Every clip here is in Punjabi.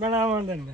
ਬਣਾਉਣ ਦਿੰਦੇ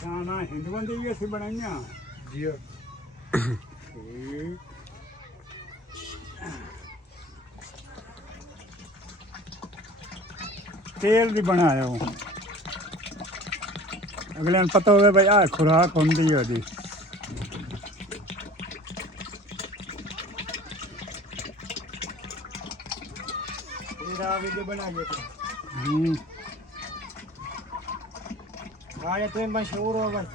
ਖਾਣਾ ਹਿੰਦੂਆਂ ਦੇ ਵੀ ਅਸੀਂ ਬਣਾਈਆਂ ਜੀ ਤੇਲ ਦੀ ਬਣਾਇਆ ਅਗਲੇ ਨੂੰ ਪਤਾ ਹੋਵੇ ਬਈ ਆਹ ਖੁਰਾਕ ਹੁੰਦੀ ਉਹਦੀ ਤੇਰਾ ਵੀ ਬਣਾ ਕੇ आज तो मशहूर हो बस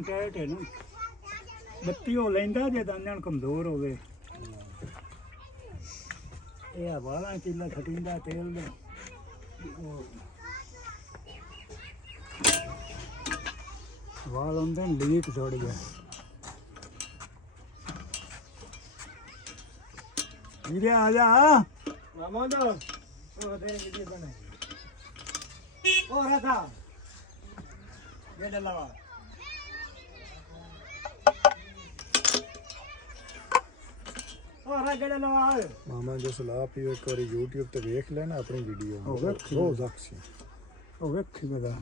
टाइट है ना बत्ती हो लेंदा जे तां कमजोर हो गए ਇਹ ਵਾਲਾਂ ਕਿੱਲਾ ਖਟਿੰਦਾ ਤੇਲ ਦੇ ਵਾਲ ਹੁੰਦੇ ਨੇ ਲੀਕ ਥੋੜੀ ਜਿਹਾ ਵੀਰੇ ਆ ਜਾ ਮਾਮਾ ਦਾ ਉਹ ਤੇਰੇ ਵੀਡੀਓ ਬਣਾ ਉਹ ਰਹਾ ਇਹ ਡਲਵਾ ਮਾਮਾ ਜੋ ਸਲਾਹ ਪੀ ਇੱਕ ਵਾਰੀ YouTube ਤੇ ਵੇਖ ਲੈਣਾ ਆਪਣੀ ਵੀਡੀਓ ਹੋ ਜ਼ਖਸੀ ਉਹ ਵੇਖੀ ਬਦਾ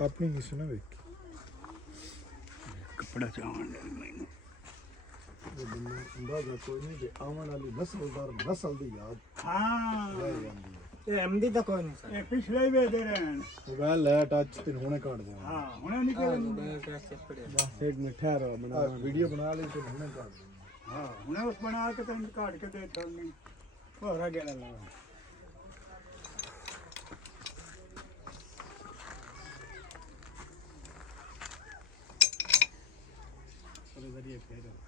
ਆਪਣੀ ਕਿਸੇ ਨਾ ਵੇਖ ਕੱਪੜਾ ਚਾਹਣ ਦੇ ਮੈਨੂੰ ਉਹ ਬੰਦਾ ਅੰਦਾਜ਼ਾ ਕੋਈ ਨਹੀਂ ਕਿ ਆਉਣ ਵਾਲੀ ਨਸਲ ਦੀ ਯਾਦ ਰਹਿ ਜਾਂਦੀ ਹੈ ਇਹ ਐਮਡੀ ਤਾਂ ਕੋਈ ਨਹੀਂ ਇਹ ਪਿਛਲੇ ਹੀ ਵੇਚਦੇ ਰਹਿਣ ਉਹ ਗੱਲ ਹੈ ਟੱਚ ਤੇ ਹੁਣੇ ਕੱਢ ਦੇ ਹਾਂ ਹੁਣੇ ਨਹੀਂ ਬਸ ਇੱਕ ਮਿੱਠਾ ਰੋ ਬਣਾ ਵੀਡੀਓ ਬਣਾ ਲਈ ਤੇ ਹੁਣੇ ਕੱਢ ਦੇ हाँ उन्हें उस बना के तो काट के दे चलनी और आगे ना लगा चलो जरिए फेरो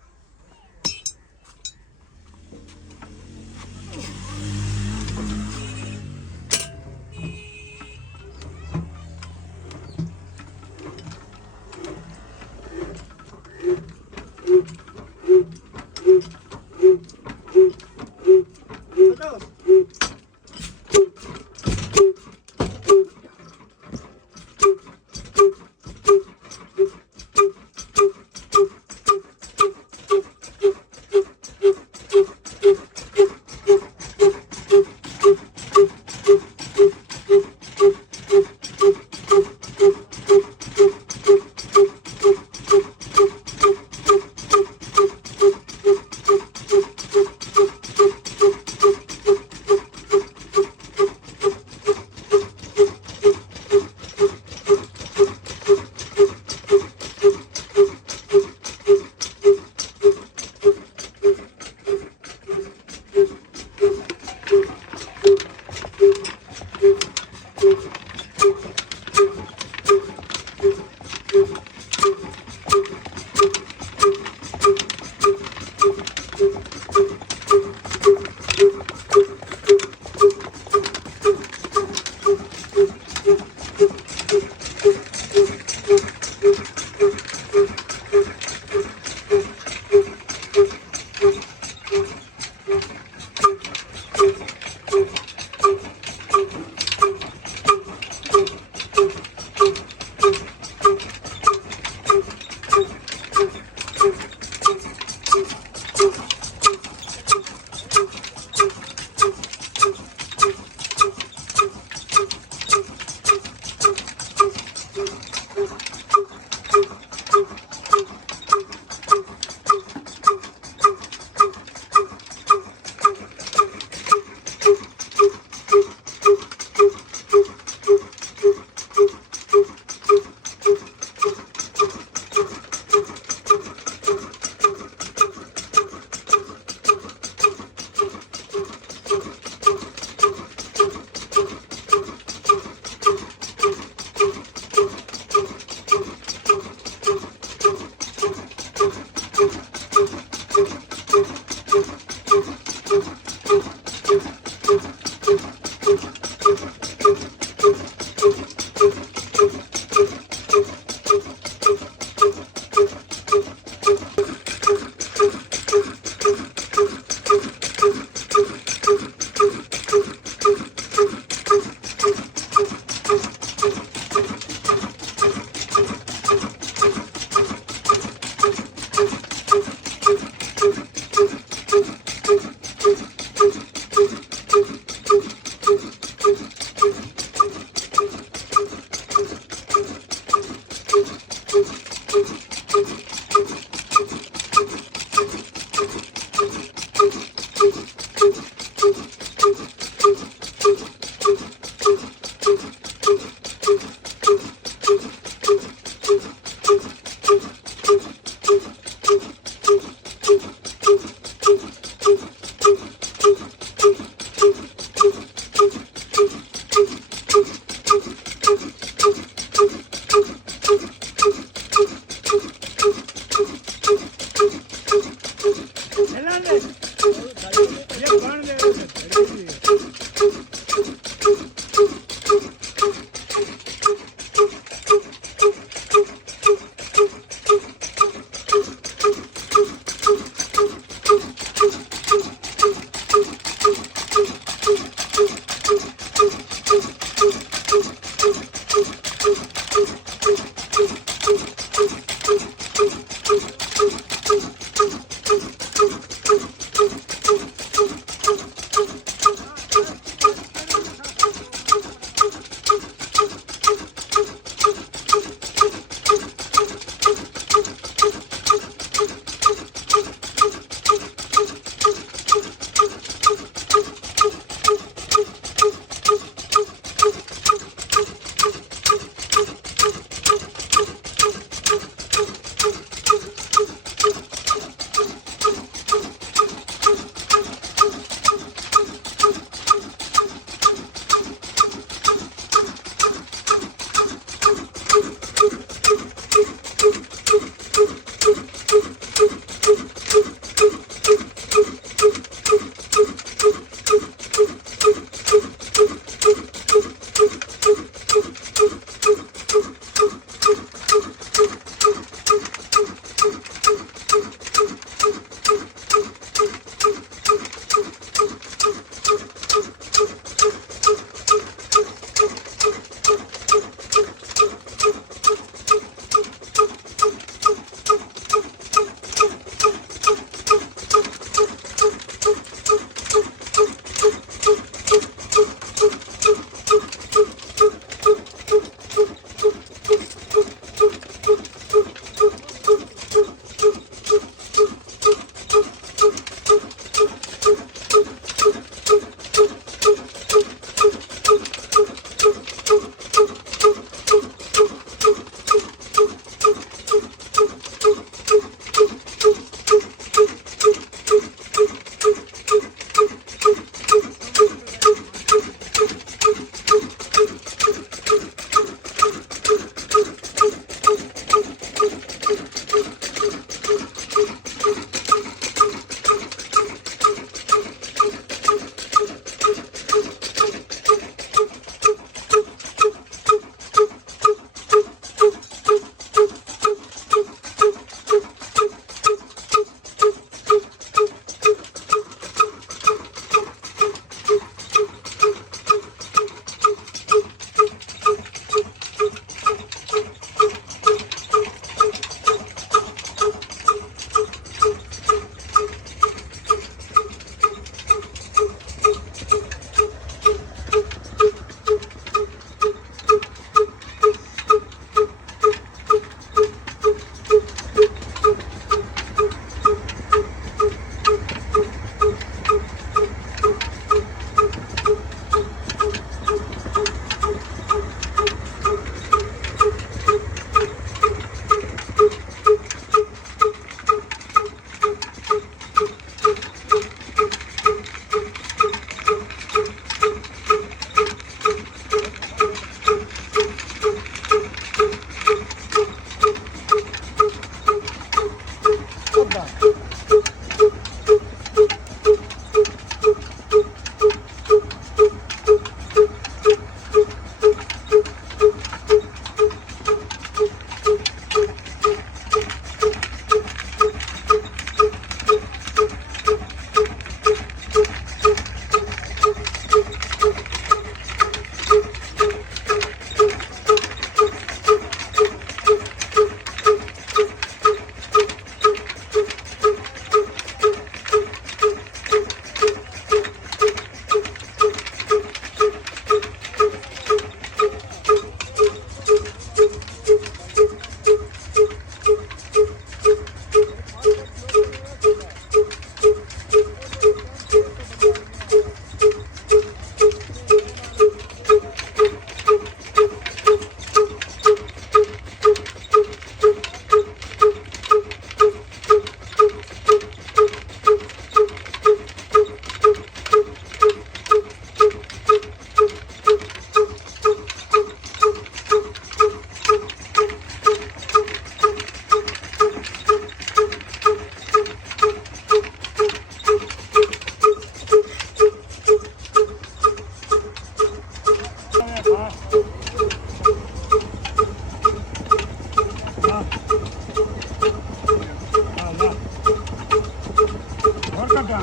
ਲੱਗਾ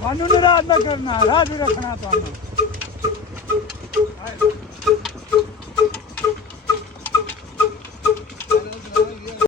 ਸਾਨੂੰ ਨਾਰਾਜ਼ ਨਾ ਕਰਨਾ, ਰਾਜ ਰੱਖਣਾ ਤੁਹਾਨੂੰ।